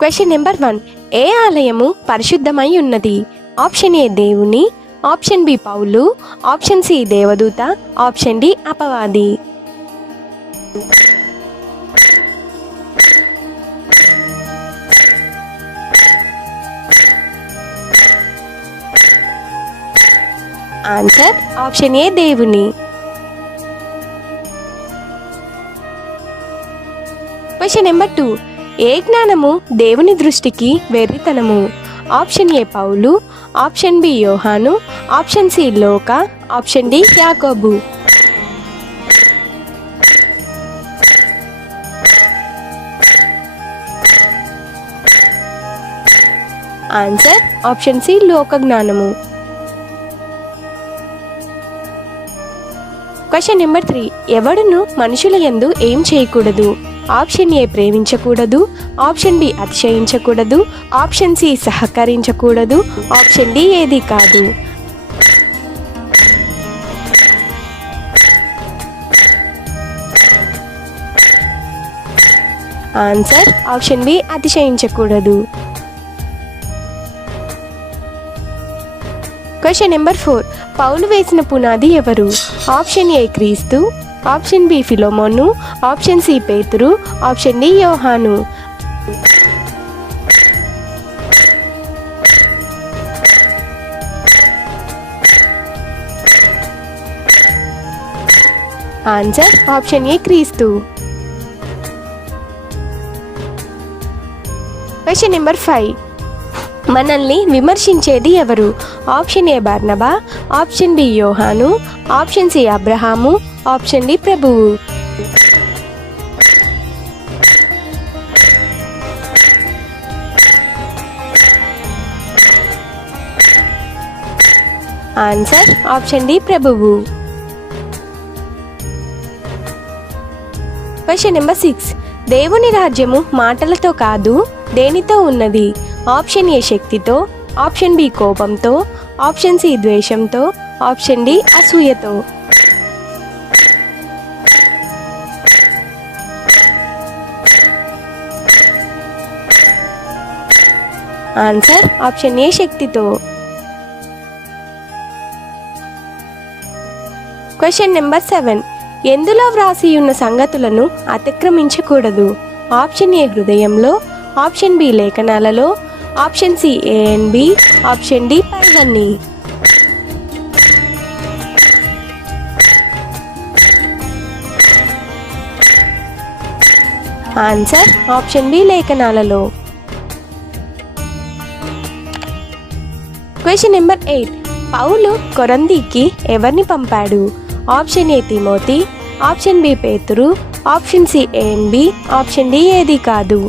Question number 1. ఏ ఆలయము పరిశుద్ధమై ఉన్నది? ఆప్షన్ ఏ దేవుని, ఆప్షన్ బి పౌలు, ఆప్షన్ సి దేవదూత, ఆప్షన్ డి అపవాది. ఆన్సర్ ఆప్షన్ ఏ దేవుని. Question number 2. ఏ జ్ఞానము దేవుని దృష్టికి వెర్రితనము? ఆప్షన్ ఏ పౌలు, ఆప్షన్ బి యోహాను, ఆప్షన్ సి లోక, ఆప్షన్ డి యాకోబు. ఆన్సర్ ఆప్షన్ సి లోక జ్ఞానము. Question number 3. ఎవడును మనుషుల యందు ఏం చేయకూడదు? ఆప్షన్ ఏ ప్రేమించకూడదు, ఆప్షన్ బి అతిశయించకూడదు, ఆప్షన్ సి సహకరించకూడదు, ఆప్షన్ డి ఏది కాదు. ఆన్సర్ ఆప్షన్ బి అతిశయించకూడదు. Question number 4. పౌలు వేసిన పునాది ఎవరు? ఆప్షన్ ఏ క్రీస్తు, ఆప్షన్ బి ఫిలోమోను, ఆప్షన్ సి పేతురు, ఆప్షన్ డి యోహాను. ఆన్సర్ ఆప్షన్ ఏ క్రీస్తు. Question number 5. మనల్ని విమర్శించేది ఎవరు? ఆప్షన్ ఏ బర్నబా, ఆప్షన్ బి యోహాను, ఆప్షన్ సి అబ్రహాము, ఆప్షన్ డి ప్రభువు. ఆన్సర్ ఆప్షన్ డి ప్రభువు. Question number 6. దేవుని రాజ్యము మాటలతో కాదు దేనితో ఉన్నది? ఆప్షన్ ఏ శక్తితో, ఆప్షన్ బి కోపంతో, ఆప్షన్ సి ద్వేషంతో, ఆప్షన్ డి అసూయతో. ఆన్సర్ ఆప్షన్ ఏ శక్తితో. Question number 7. ఎందులో వ్రాసి ఉన్న సంగతులను అతిక్రమించకూడదు? ఆప్షన్ ఏ హృదయంలో, ఆప్షన్ బి లేఖనాలలో, option C A and B, option D పైవన్నీ. ఆన్సర్ ఆప్షన్ బి లేఖనాలలో. Question number 8. పౌలు కొరంథీకి ఎవరిని పంపాడు? ఆప్షన్ ఏ తిమోతి, ఆప్షన్ బి పేతురు, option C A and B, option D ఏది కాదు.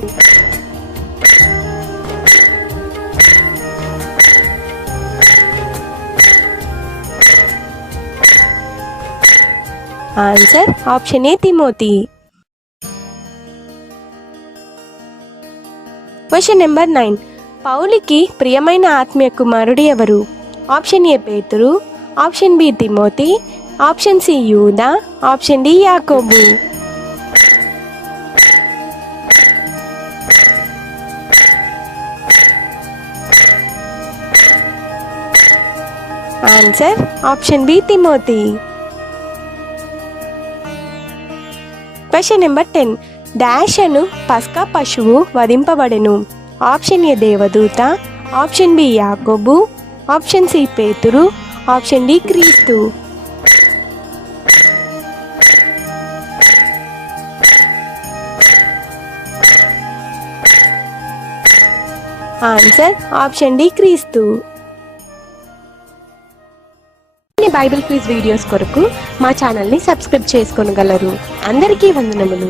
ఆన్సర్ ఆప్షన్ ఏ తిమోతి. Question number 9. పౌలుకి ప్రియమైన ఆత్మీయ కుమారుడు ఎవరు? ఆప్షన్ ఏ పేతురు, ఆప్షన్ బి తిమోతి, ఆప్షన్ సి యూదా, ఆప్షన్ డి యాకోబు. ఆన్సర్ ఆప్షన్ బి తిమోతి. Question number 10. డాష్ అను పస్కా పశువు వధింపబడెను? ఆప్షన్ ఏ దేవదూత, ఆప్షన్ బి యాకోబు, ఆప్షన్ సి పేతురు, ఆప్షన్ డి క్రీస్తు. ఆన్సర్ ఆప్షన్ డి క్రీస్తు. బైబిల్ క్విజ్ వీడియోస్ కొరకు మా ఛానల్ని సబ్స్క్రైబ్ చేసుకోగలరు. అందరికీ వందనములు.